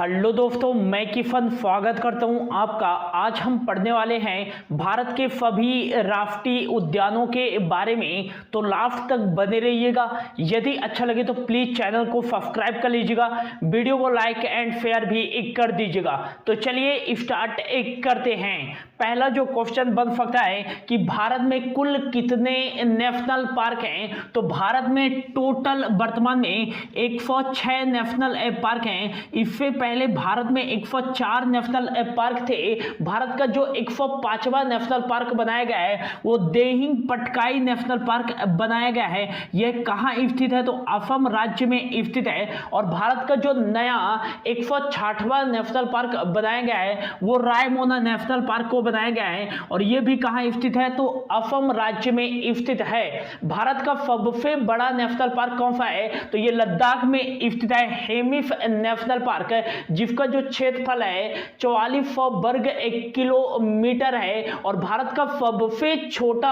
Hello दोस्तों, मैं किफन स्वागत करता हूं आपका। आज हम पढ़ने वाले हैं भारत के सभी राष्ट्रीय उद्यानों के बारे में, तो लास्ट तक बने रहिएगा। यदि अच्छा लगे तो प्लीज चैनल को सब्सक्राइब कर लीजिएगा, वीडियो को लाइक एंड शेयर भी कर दीजिएगा। तो चलिए स्टार्ट करते हैं। पहला जो क्वेश्चन बन सकता है कि भारत में कुल कितने नेशनल पार्क हैं, तो भारत में टोटल वर्तमान में 106 नेशनल पार्क हैं। इससे पहले भारत में 104 नेशनल पार्क थे। भारत का जो 105वां नेशनल पार्क बनाया गया है वो देहिंग पटकाई नेशनल पार्क बनाया गया है। यह कहां स्थित है, तो असम राज्य में स्थित है। और भारत का जो नया 160वां नेशनल पार्क बनाया गया है वो रायमोना नेशनल पार्क को बनाया गया है। और यह भी कहां स्थित है, तो असम राज्य में स्थित है। भारत का सबसे बड़ा नेशनल पार्क कौन सा है, तो यह लद्दाख में स्थित है, हेमिस नेशनल पार्क, जिसका जो क्षेत्रफल है 4400 वर्ग किलोमीटर है। और भारत का सबसे छोटा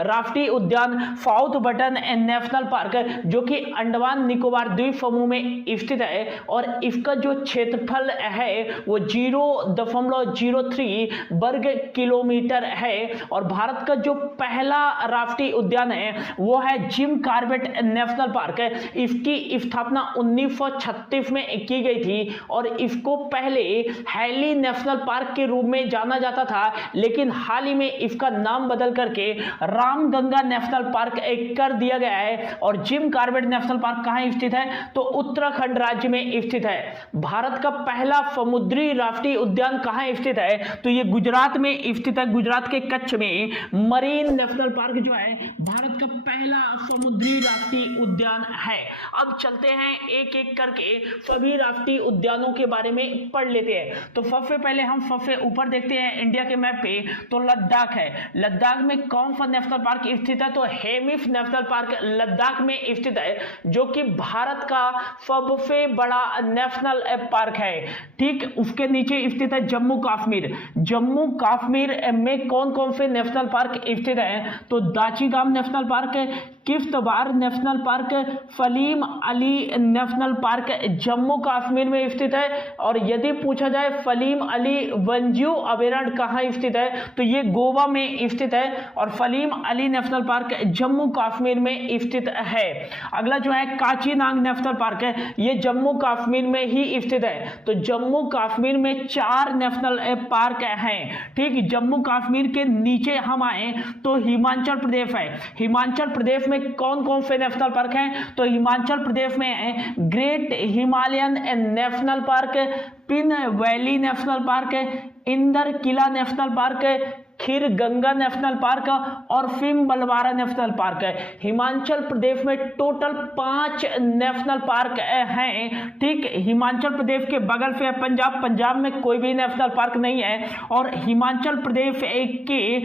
राष्ट्रीय उद्यान साउथ बटन नेशनल पार्क, जो कि अंडमान निकोबार द्वीप समूह में स्थित है, और इसका जो क्षेत्रफल है वो 0.03 वर्ग किलोमीटर है। और भारत का जो पहला राष्ट्रीय उद्यान है वो है जिम कॉर्बेट नेशनल पार्क। इसकी स्थापना 1936 में की गई थी और इसको पहले हैली नेशनल पार्क के रूप में जाना जाता था, लेकिन हाल ही में इसका नाम बदल करके रामगंगा नेशनल पार्क कर दिया गया है। और जिम कॉर्बेट नेशनल पार्क कहां स्थित है, तो उत्तराखंड राज्य में स्थित है। भारत का पहला समुद्री राष्ट्रीय उद्यान कहां स्थित है, तो यह गुजरात में स्थित है। गुजरात के कच्छ में मरीन नेशनल पार्क जो है भारत का पहला समुद्री राष्ट्रीय उद्यान है। अब चलते हैं एक एक करके सभी राष्ट्रीय उद्यानों के बारे में पढ़ लेते हैं। तो सबसे पहले हम सबसे ऊपर देखते हैं इंडिया के मैप पे, तो लद्दाख है। लद्दाख में कौन सा नेशनल पार्क स्थित है, तो हेमिस नेशनल पार्क लद्दाख में स्थित है, जो कि भारत का सबसे बड़ा नेशनल पार्क है। ठीक, उसके नीचे स्थित है जम्मू कश्मीर। जम्मू कश्मीर में कौन कौन से नेशनल पार्क स्थित है, तो Dachigam national park, Kishtwar national park, Salim Ali national park Jammu Kashmir में स्थित है। और यदि पूछा जाए सलीम अली वन्यजीव अभयारण्य कहां स्थित है, तो ये गोवा में स्थित है। और सलीम अली नेशनल पार्क जम्मू कश्मीर में स्थित है। अगला जो है काचीनांग नेशनल पार्क है, ये जम्मू कश्मीर में ही स्थित है। तो जम्मू कश्मीर में 4 नेशनल पार्क हैं। ठीक, जम्मू कश्मीर के नीचे हम आए तो हिमाचल प्रदेश है। हिमाचल प्रदेश में कौन कौन से नेशनल पार्क हैं, तो हिमाचल प्रदेश में है Great Himalayan National Park, Pin Valley National Park, Inder Kila National Park, Kheer Ganga National park और फिम बलवारा नेशनल पार्क है। हिमाचल प्रदेश में टोटल 5 नेशनल पार्क हैं। ठीक, हिमाचल प्रदेश के बगल से है पंजाब। पंजाब में कोई भी नेशनल पार्क नहीं है। और हिमाचल प्रदेश के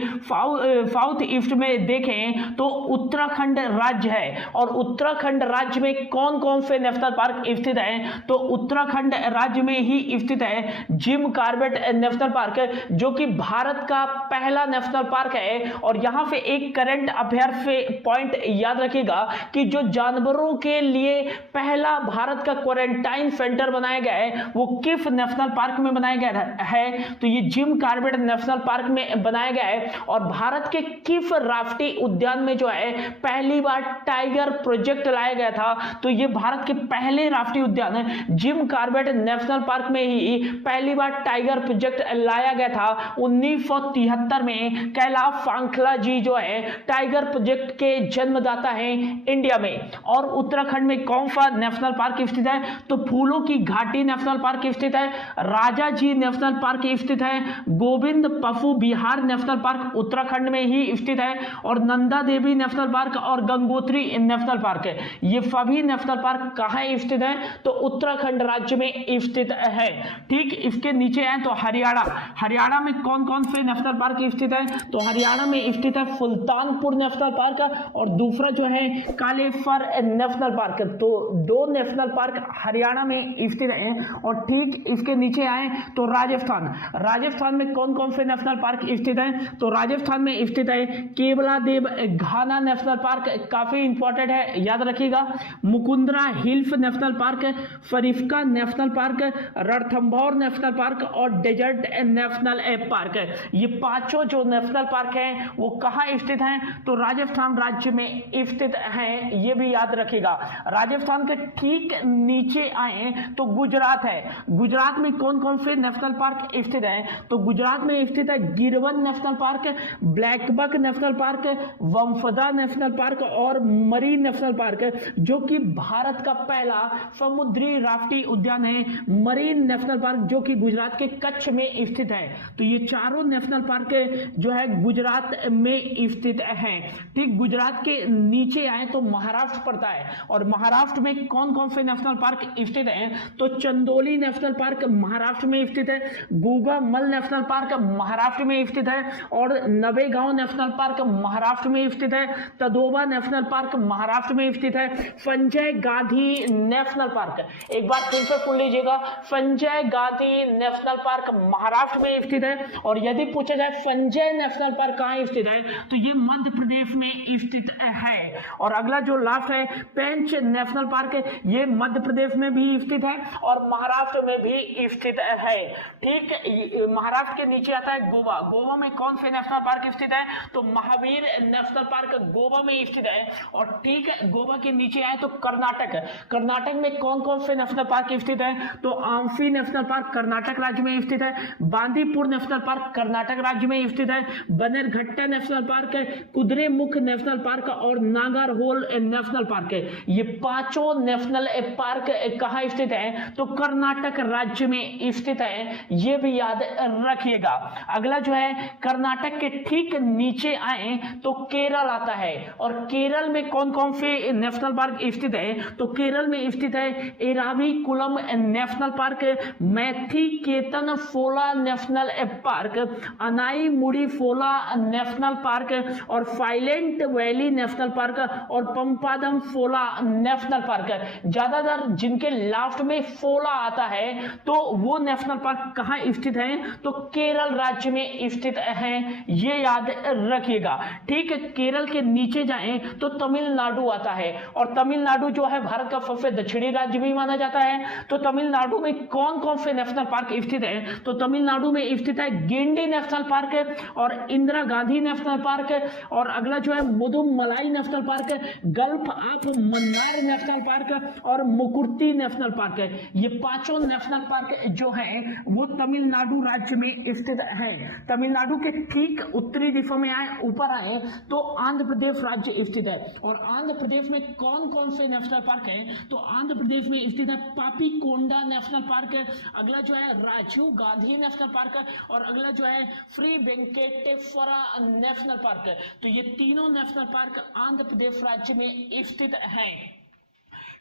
साउथ ईस्ट में देखें तो उत्तराखंड राज्य है। और उत्तराखंड राज्य में कौन कौन से नेशनल पार्क स्थित हैं, तो उत्तराखंड राज्य में ही स्थित है जिम कॉर्बेट नेशनल पार्क, जो कि भारत का पहला नेशनल पार्क है। और यहां पे एक करंट अफेयर से पॉइंट याद रखिएगा कि जो जानवरों के लिए पहला भारत का क्वारंटाइन सेंटर बनाया गया है वो किस नेशनल पार्क में बनाया गया है, तो ये जिम कॉर्बेट नेशनल पार्क में बनाया गया है। और भारत के किस राष्ट्रीय उद्यान में जो है पहली बार टाइगर प्रोजेक्ट लाया गया था, तो ये भारत के पहले राष्ट्रीय उद्यान है जिम कॉर्बेट नेशनल पार्क में ही पहली बार टाइगर प्रोजेक्ट लाया गया था। 1973 में कैलाश सांखला जी जो है टाइगर प्रोजेक्ट के जन्मदाता हैं इंडिया में। और उत्तराखंड में कौन सा नेशनल पार्क स्थित है, तो फूलों की घाटी नेशनल पार्क स्थित है, राजा जी नेशनल पार्क स्थित है, गोविंद पशु विहार नेशनल पार्क उत्तराखंड में ही स्थित है, और नंदा देवी नेशनल पार्क और गंगोत्री नेशनल पार्क है। ये सभी नेशनल पार्क कहां स्थित है, तो उत्तराखंड राज्य में स्थित है। ठीक, इसके नीचे है तो हरियाणा। हरियाणा में कौन कौन से नेशनल पार्क स्थित है? तो हरियाणा में स्थित है सुल्तानपुर नेशनल पार्क, और दूसरा जो है कालेफर नेशनल पार्क। तो 2 नेशनल पार्क हरियाणा में स्थित हैं। और ठीक इसके नीचे आए तो राजस्थान में कौन कौन से नेशनल पार्क स्थित हैं? तो राजस्थान में स्थित है केवलादेव घाना नेशनल पार्क, काफी इंपॉर्टेंट है, याद रखिएगा। मुकुंदरा हिल्स नेशनल पार्क, फरीफका National Park, Ranthambore National park और डेजर्ट नेशनल पार्क। ये पांचों जो नेशनल पार्क हैं वो कहाँ स्थित हैं? तो राजस्थान राज्य में स्थित हैं, ये भी याद रखिएगा। राजस्थान के ठीक नीचे आए तो गुजरात है। गुजरात में कौन कौन से नेशनल पार्क स्थित हैं? तो गुजरात में स्थित है गिरवन National Park, Blackbuck National Park, वंफदा नेशनल पार्क और मरीन नेशनल पार्क, जो कि भारत का पहला समुद्री राष्ट्रीय उद्यान है, मरीन नेशनल पार्क, जो कि गुजरात के कच्छ में स्थित है। तो ये चारों नेशनल पार्क जो है गुजरात में स्थित हैं। ठीक, गुजरात के नीचे आए तो महाराष्ट्र पड़ता है, और महाराष्ट्र में कौन कौन से नेशनल पार्क स्थित हैं? तो चंदोली नेशनल पार्क महाराष्ट्र में स्थित है, गोगामल नेशनल पार्क महाराष्ट्र में स्थित है, और नवेगांव नेशनल पार्क महाराष्ट्र में स्थित है, तदोबा नेशनल पार्क महाराष्ट्र में स्थित है, संजय गांधी नेशनल पार्क, एक बार फिर से सुन लीजिएगा, संजय गांधी नेशनल पार्क महाराष्ट्र में स्थित है। और यदि पूछा जाए संजय नेशनल पार्क कहाँ स्थित है, तो ये मध्य प्रदेश में स्थित है। और अगला जो लास्ट है पेंच नेशनल पार्क, ये मध्य प्रदेश में भी स्थित है और महाराष्ट्र में भी स्थित है। ठीक, महाराष्ट्र के नीचे आता है गोवा। गोवा में कौन से नेशनल पार्क स्थित है? तो महावीर नेशनल पार्क गोवा में स्थित है। और ठीक, गोवा के नीचे आए तो कर्नाटक में कौन कौन से नेशनल पार्क स्थित है? तो आम्फी नेशनल पार्क कर्नाटक राज्य में स्थित है, बांदीपुर नेशनल पार्क कर्नाटक राज्य में स्थित है, Bannerghatta national park, Kudremukh national park और नागरहोल नेशनल पार्क। ये पांचों नेशनल पार्क कहाँ स्थित हैं? तो कर्नाटक राज्य में स्थित है, ये भी याद रखिएगा। अगला जो है कर्नाटक के ठीक नीचे आए तो केरल आता है, और केरल में कौन कौन से नेशनल पार्क स्थित है? तो केरल में स्थित है एराविकुलम नेशनल पार्क, मैथीकेतन फोला नेशनल पार्क, अनाईमुड़ी फोला नेशनल पार्क और साइलेंट वैली नेशनल पार्क और पंपादम फोला नेशनल पार्क। ज्यादातर जिनके लास्ट में फोला आता है तो वो नेशनल पार्क कहाँ स्थित है? तो केरल राज्य में स्थित है, ये याद रखिएगा। ठीक है, केरल के नीचे जाएं तो तमिलनाडु आता है, और तमिलनाडु जो है भारत का सबसे दक्षिणी राज्य भी माना जाता है। तो तमिलनाडु में कौन कौन से नेशनल पार्क स्थित है? तो तमिलनाडु में स्थित है गिंडी नेशनल पार्क और इंदिरा गांधी नेशनल पार्क, और अगला जो है Mudumalai national park, gulf of Mannar national park और मुकुर्ती नेशनल पार्क। ये पांचों नेशनल पार्क जो हैं वो तमिलनाडु राज्य में स्थित हैं। तमिलनाडु के ठीक उत्तरी दिशा में ऊपर आए तो आंध्र प्रदेश राज्य स्थित है, और आंध्र प्रदेश में कौन कौन से नेशनल पार्क हैं? तो आंध्र प्रदेश में स्थित है पापीकोंडा नेशनल पार्क, अगला जो है राजीव गांधी नेशनल पार्क, और अगला जो है श्री वेंकटेश्वरा नेशनल पार्क। तो ये तीनों नेशनल पार्क आंध्र प्रदेश राज्य में स्थित हैं।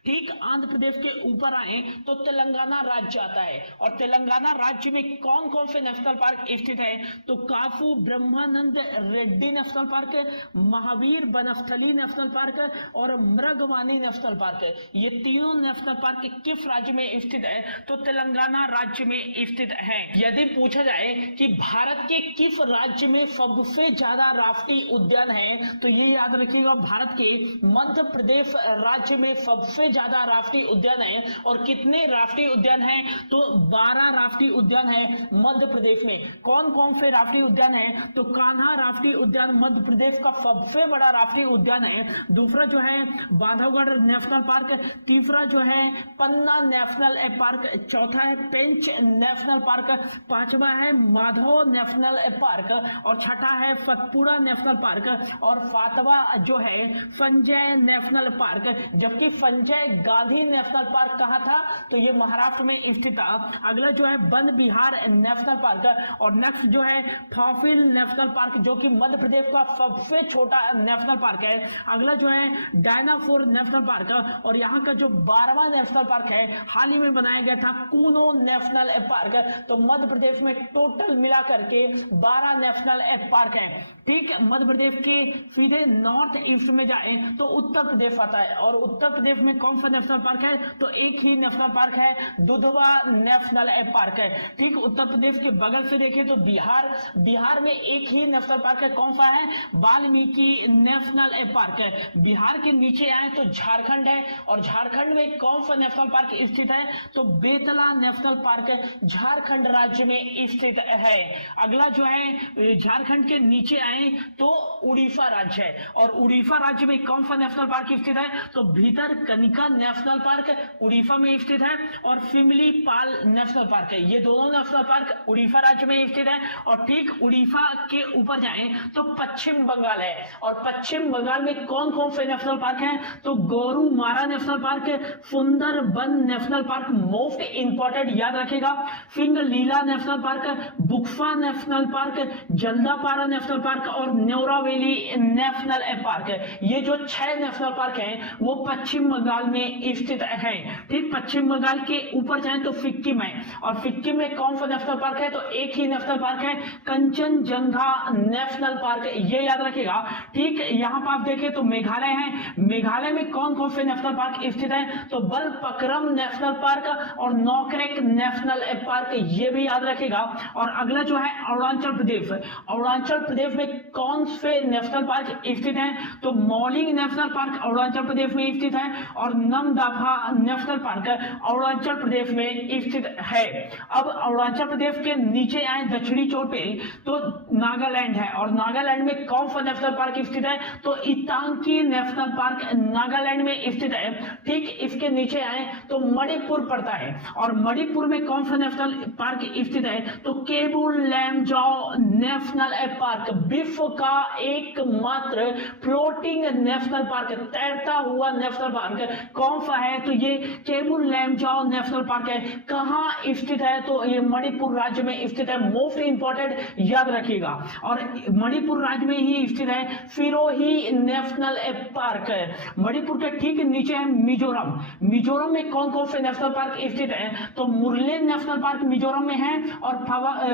ठीक, आंध्र प्रदेश के ऊपर आए तो तेलंगाना राज्य आता है, और तेलंगाना राज्य में कौन कौन से नेशनल पार्क स्थित है? तो काफू Brahmananda Reddy National Park, Mahavir Vanasthali National park और मृगवानी नेशनल पार्क। ये तीनों नेशनल पार्क किस राज्य में स्थित है? तो तेलंगाना राज्य में स्थित है। यदि पूछा जाए कि भारत के किस राज्य में सबसे ज्यादा राष्ट्रीय उद्यान है, तो ये याद रखिएगा, भारत के मध्य प्रदेश राज्य में सबसे ज्यादा राष्ट्रीय उद्यान है। और कितने राष्ट्रीय उद्यान हैं? तो 12 राष्ट्रीय उद्यान है मध्य प्रदेश में। कौन कौन से राष्ट्रीय उद्यान है? तो कान्हा राष्ट्रीय उद्यान मध्य प्रदेश का सबसे बड़ा राष्ट्रीय उद्यान है। दूसरा जो है बांधवगढ़ नेशनल पार्क, तीसरा जो है पन्ना नेशनल पार्क, चौथा है पेंच नेशनल पार्क, पांचवा है माधव नेशनल पार्क, और छठा है सतपुड़ा नेशनल पार्क, और सातवां जो है संजय नेशनल पार्क। जबकि संजय है गांधी नेशनल पार्क कहाँ था, तो ये महाराष्ट्र में स्थित था। अगला जो है वन विहार नेशनल पार्क, और नेक्स्ट जो है फाफिल नेशनल पार्क जो कि मध्य प्रदेश का सबसे छोटा नेशनल पार्क है। अगला जो है डायनासोर नेशनल पार्क, और यहाँ का जो 12वां नेशनल पार्क है हाल ही में बनाया गया था कूनो नेशनल पार्क। तो मध्य प्रदेश में टोटल मिलाकर के 12 नेशनल पार्क है। ठीक, मध्य प्रदेश के सीधे नॉर्थ ईस्ट में जाए तो उत्तर प्रदेश आता है, और उत्तर प्रदेश में कौन सा नेशनल पार्क है, तो एक ही नेशनल पार्क है, दुधवा नेशनल पार्क है। ठीक, उत्तर प्रदेश के बगल से देखें तो बिहार में एक ही नेशनल पार्क है, कौन सा है, वाल्मीकि नेशनल पार्क है। बिहार के नीचे आए तो झारखंड है, और झारखंड में कौन सा नेशनल पार्क स्थित है, तो बेतला नेशनल पार्क झारखंड राज्य में स्थित है। अगला जो है झारखंड के नीचे आए तो उड़ीसा राज्य है, और उड़ीसा राज्य में कौन सा नेशनल पार्क स्थित है, तो भितरकनिका नेशनल पार्क उड़ीसा में स्थित है, और सिमलीपाल नेशनल पार्क है। ये दोनों नेशनल पार्क उड़ीसा राज्य में स्थित है। और ठीक उड़ीसा के ऊपर जाएं तो पश्चिम बंगाल है, और पश्चिम बंगाल में कौन कौन से नेशनल पार्क हैं, तो Gorumara national park, Sundarban national park, most important याद रखेगा, Singalila national park, Buxa national park, Jaldapara national park, और न्योरावेली नेशनल पार्क। ये जो 6 नेशनल पार्क हैं वो पश्चिम बंगाल में स्थित हैं। ठीक, पश्चिम बंगाल के ऊपर जाएं तो सिक्किम है, और सिक्किम में कौन सा नेशनल पार्क है, तो एक ही नेशनल पार्क है, कंचनजंगा नेशनल पार्क, ये याद रखेगा। ठीक, यहाँ पर आप देखें तो मेघालय है, मेघालय में कौन कौन से नेशनल पार्क स्थित है, तो बलपक्रम नेशनल पार्क और नौकरेक नेशनल पार्क, ये भी याद रखेगा। और अगला जो है अरुणाचल प्रदेश, अरुणाचल प्रदेश में कौन से नेशनल पार्क स्थित हैं, तो मौलिंग नेशनल पार्क अरुणाचल प्रदेश में स्थित है, और नमदफा नेशनल पार्क अरुणाचल प्रदेश में स्थित है। अब अरुणाचल प्रदेश के नीचे आए दक्षिणी छोर पे तो नागालैंड है, और नागालैंड में कौन सा नेशनल पार्क स्थित है, तो इतांकी नेशनल पार्क नागालैंड में स्थित है। ठीक, इसके नीचे आए तो मणिपुर पड़ता है, और मणिपुर में कौन सा नेशनल पार्क स्थित है, तो केबुल लैमजाओ नेशनल पार्क, विश्व का एकमात्र फ्लोटिंग नेशनल पार्क, तैरता हुआ नेशनल पार्क कौन सा है, तो ये केबुल लैमजाओ नेशनल पार्क है। कहां स्थित है, तो ये मणिपुर राज्य में स्थित है, मोस्ट इंपॉर्टेंट याद रखिएगा। और मणिपुर राज्य में ही स्थित है सिरोही नेशनल पार्क। मणिपुर के ठीक नीचे है मिजोरम, मिजोरम में कौन कौन से नेशनल पार्क स्थित है, तो मुरलेन नेशनल पार्क मिजोरम में है, और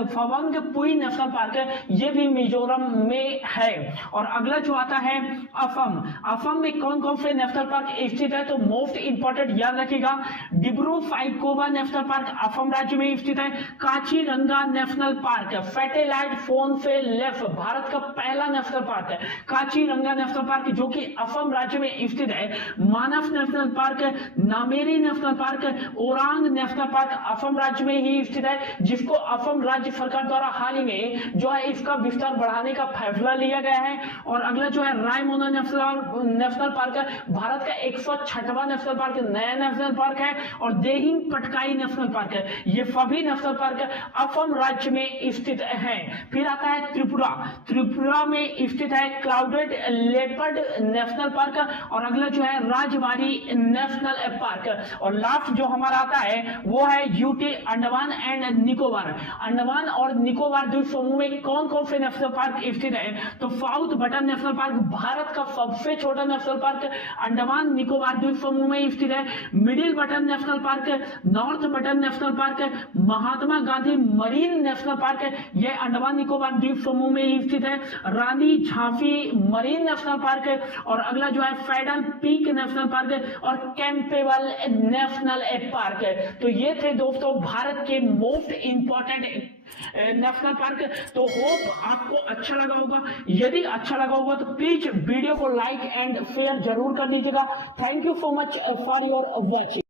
फवंगपुई नेशनल पार्क ये भी मिजोरम में है। और अगला जो आता है असम, असम में कौन कौन से नेशनल पार्क स्थित है, तो मोस्ट इंपॉर्टेंट याद रखिएगा, डिब्रू साइखोवा नेशनल पार्क असम राज्य में स्थित है, Kaziranga national park, satellite phone से लेफ्ट भारत का पहला नेशनल पार्क है काजीरंगा नेशनल पार्क जो कि असम राज्य में स्थित है, Manas National Park, Nameri National Park, Orang National Park Assam राज्य में ही स्थित है, जिसको असम राज्य सरकार द्वारा हाल ही में जो है इसका विस्तार बढ़ाने का फैसला लिया गया है। और अगला जो है रायमोना नेशनल पार्क भारत का 106वां नेशनल पार्क, नया नेशनल पार्क है, और देहिंग पटकाई नेशनल पार्क है। ये सभी नेशनल पार्क असम राज्य में स्थित हैं। फिर आता है त्रिपुरा, त्रिपुरा में स्थित है क्लाउडेड लेपर्ड नेशनल पार्क, और अगला जो है राजबाड़ी नेशनल पार्क। और लास्ट जो हमारा आता है वो है यूटी अंडमान एंड निकोबार। अंडमान और निकोबार द्वीप समूह में कौन कौन से नेशनल पार्क स्थित है, तो south button National park Bharat का सबसे छोटा नेशनल पार्क अंडमान निकोबार द्वीप समूह में स्थित है, Middle Button National Park, North Button National Park, Mahatma Gandhi Marine National Park यह अंडमान निकोबार द्वीप समूह में स्थित है, Rani Jhansi Marine National park, और अगला जो है फेडरल पीक नेशनल पार्क और कैंपेबल नेशनल पार्क। तो ये थे दोस्तों भारत के मोस्ट इंपॉर्टेंट नेशनल पार्क। तो होप आपको अच्छा लगा होगा, यदि अच्छा लगा होगा तो प्लीज वीडियो को लाइक एंड शेयर जरूर कर दीजिएगा। Thank you so much for your watching.